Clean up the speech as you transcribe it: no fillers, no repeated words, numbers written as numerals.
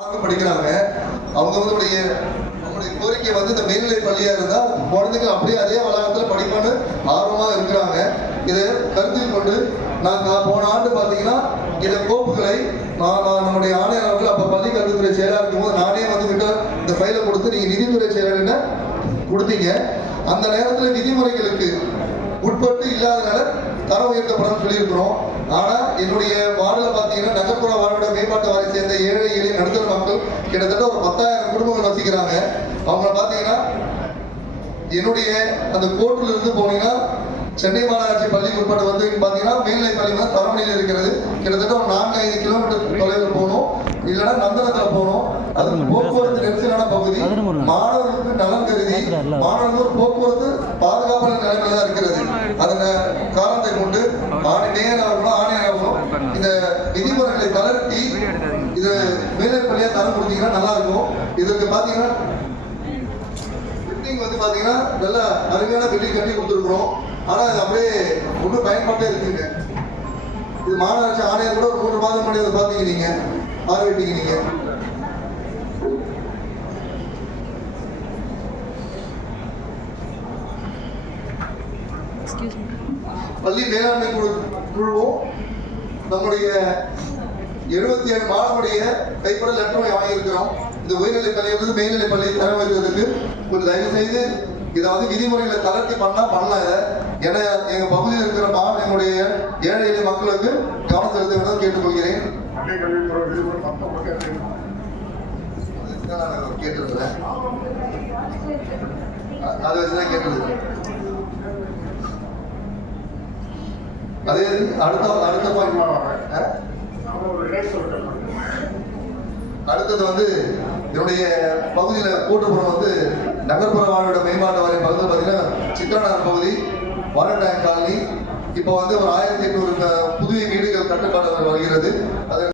படிக்கிறாங்க. அவங்க அவங்களுடைய கோரிக்கை வந்து இந்த மேல்நிலை பள்ளியா இருந்தா குழந்தைகள் அப்படியே அதே வளாகத்தில் படிப்பான்னு ஆர்வமாக இருக்கிறாங்க. இதை கருத்தில் கொண்டு நாங்கள் போன ஆண்டு பார்த்தீங்கன்னா இந்த கோப்புகளை நம்முடைய ஆணையர் அவர்கள் அப்போ பள்ளி கல்வித்துறை செயலாளர் இருக்கும்போது நானே வந்துகிட்ட இந்த ஃபைலை கொடுத்து நீங்கள் நிதித்துறை செயலர்கிட்ட கொடுத்தீங்க. அந்த நேரத்தில் விதிமுறைகளுக்கு உட்பட்டு இல்லாதனால தரம் உயர்த்தப்படும் சொல்லியிருக்கிறோம். ஆனால் என்னுடைய வார்டில் பார்த்தீங்கன்னா நகர்ப்புற வாழ்விட மேம்பாட்டு வாரியை சேர்ந்த ஏழை எளிய நடுத்தர மக்கள் கிட்டத்தட்ட ஒரு 10,000 குடும்பங்கள் வசிக்கிறாங்க. அவங்கள பார்த்தீங்கன்னா என்னுடைய அந்த கோட்டில் இருந்து போனீங்கன்னா சென்னை மாநகராட்சி பள்ளி உட்பட்டு வந்து பார்த்தீங்கன்னா மேல்நிலை பள்ளி வந்து தரமணியில் இருக்கிறது. கிட்டத்தட்ட ஒரு 4-5 கிலோமீட்டர் தொலைவில் போகணும், இல்லைன்னா நந்தனத்தில் போகணும். அது போக்குவரத்து நெரிசலான பகுதி. மாணவர்களுக்கு நலன் கருதி மாணவர்கள் போக்குவரத்து பாதுகாப்பான நிலைமையில தான் இருக்கிறது. அதன் காரணத்தை கொண்டு ஆணையர் அவர்களும் இந்த விதிமுறைகளை தளர்த்தி இது மேல்நிலை பள்ளியா தரம் கொடுத்தீங்கன்னா நல்லா இருக்கும். இதற்கு பார்த்தீங்கன்னா பில்டிங் வந்து பார்த்தீங்கன்னா நல்ல அருமையான பில்டிங் கட்டி கொடுத்துருக்குறோம். ஆனால் அது அப்படியே ஒன்றும் பயன்பாட்டே இருக்குங்க. இது மாநகராட்சி ஆணையர் கூட ஒரு 3 மாதம் முன்னாடி அதை பார்த்தீங்க, நீங்க பார்வையிட்டீங்க. நீங்க பள்ளி மேலாண்மை குழுவும் நம்முடைய 77 மாணவருடைய கைப்பட லெட்டரும் வாங்கியிருக்கிறோம். இந்த உயர்நிலை பள்ளியிலிருந்து மேல்நிலை பள்ளியை தர வைக்கிறதுக்கு கொஞ்சம் தயவு செய்து இதை வந்து விதிமுறைகளை தளர்த்தி பண்ணலாம். என எங்க பகுதியில் இருக்கிற எங்களுடைய ஏழை எளிய மக்களுக்கு கவனம் செலுத்த வேண்டும் கேட்டுக்கொள்கிறேன். கேட்டிருக்கிறேன், அதை வச்சுதான் கேட்டிருக்கிறேன். அதே அடுத்த அடுத்தது வந்து என்னுடைய பகுதியில் கூட்டுப்புறம் வந்து நகர்ப்புற வாழ்விட மேம்பாட்டு வாரியம் பகுதியில் பார்த்தீங்கன்னா சிக்கனார் பகுதி, வாரட்டாங் காலனி. இப்போ வந்து ஒரு 1800 புதிய வீடுகள் கட்டுப்பாடு வருகிறது. அது